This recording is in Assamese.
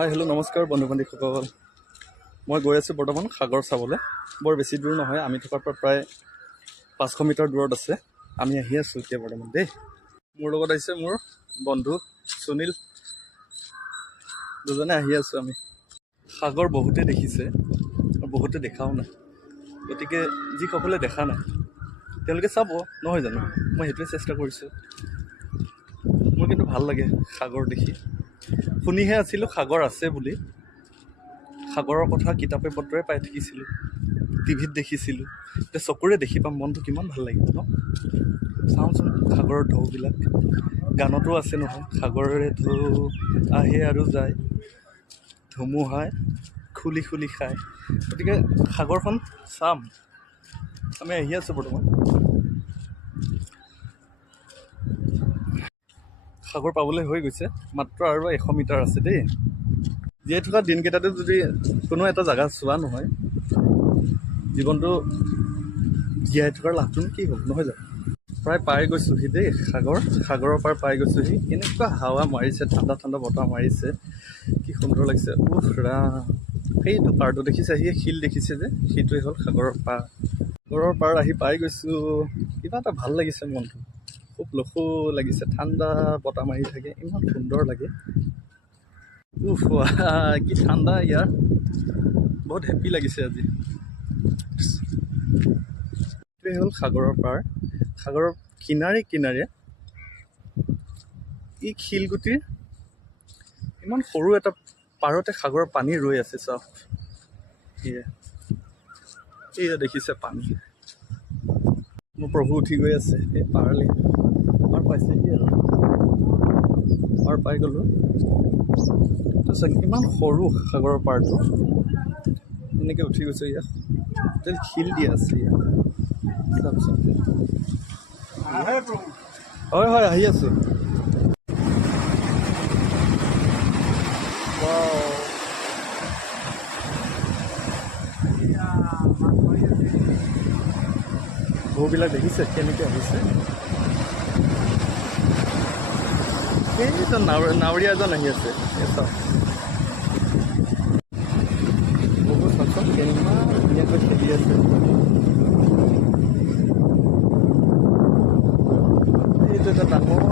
হাই হেল্ল' নমস্কাৰ বন্ধু বান্ধৱীসকল। মই গৈ আছোঁ বৰ্তমান সাগৰ চাবলৈ। বৰ বেছি দূৰ নহয়, আমি থকাৰ পৰা প্ৰায় 500 মিটাৰ দূৰত আছে। আমি আহি আছোঁ এতিয়া বৰ্তমান দেই। মোৰ লগত আহিছে মোৰ বন্ধু সুনীল, দুজনে আহি আছোঁ আমি। সাগৰ বহুতে দেখিছে আৰু বহুতে দেখাও নাই, গতিকে যিসকলে দেখা নাই তেওঁলোকে চাব, নহয় জানো? মই সেইটোৱে চেষ্টা কৰিছোঁ। মোৰ কিন্তু ভাল লাগে সাগৰ দেখি। শুনিহে আছিলোঁ সাগৰ আছে বুলি, সাগৰৰ কথা কিতাপে পত্ৰই পাই থাকিছিলোঁ, টিভিত দেখিছিলোঁ। এতিয়া চকুৰে দেখি পাম, মনটো কিমান ভাল লাগিব ন? চাওঁচোন সাগৰৰ ঢৌবিলাক। গানতো আছে নহয়, সাগৰৰে ঢৌ আহে আৰু যায়, ধুমুহাই খুলি খুলি খায়। গতিকে সাগৰখন চাম। আমি আহি আছোঁ বৰ্তমান। সাগৰ পাবলৈ হৈ গৈছে, মাত্ৰ আৰু 100 মিটাৰ আছে দেই। জীয়াই থকা দিনকেইটাতে যদি কোনো এটা জেগা চোৱা নহয়, জীৱনটো জীয়াই থকাৰ লাভটোনো কি হ'ল, নহয় জানো? প্ৰায় পাই গৈছোঁহি দেই সাগৰৰ পাৰ পাই গৈছোঁহি। কেনেকুৱা হাৱা মাৰিছে, ঠাণ্ডা ঠাণ্ডা বতাহ মাৰিছে, কি সুন্দৰ লাগিছে। উফ ৰাম, সেইটো পাৰটো দেখিছে, সেই শিল দেখিছে যে, সেইটোৱে হ'ল সাগৰৰ পাৰ। সাগৰৰ পাৰ আহি পাই গৈছোঁ। কিবা এটা ভাল লাগিছে মনটো, খুব লখো লাগিছে, ঠাণ্ডা বতাহ মাৰি থাকে, ইমান সুন্দৰ লাগে। উফ কি ঠাণ্ডা ইয়াৰ, বহুত হেপী লাগিছে আজি। এইটোৱে হ'ল সাগৰৰ পাৰ। সাগৰৰ কিনাৰে কিনাৰে ই শিলগুটিৰ ইমান সৰু এটা পাৰতে সাগৰৰ পানী ৰৈ আছে। চাওক, এয়া দেখিছে পানী। মোৰ প্ৰভু উঠি গৈ আছে এই পাৰলৈ। পাৰ পাইছেহি আৰু পাৰ পাই গ'লোঁ। তাৰপিছত ইমান সৰু সাগৰৰ পাৰটো, এনেকৈ উঠি গৈছে। ইয়াত টোটেল শিল দিয়া আছে ইয়াত। তাৰপিছত হয় হয় আহি আছোঁ। ঢৌবিলাক দেখিছে কেনেকৈ আহিছে। সেইজন নাৱৰীয়া এজন আহি আছে। বহুত চাওকচোন কেনেকুৱা ধুনীয়াকৈ খেলি আছে। এইটো এটা ডাঙৰ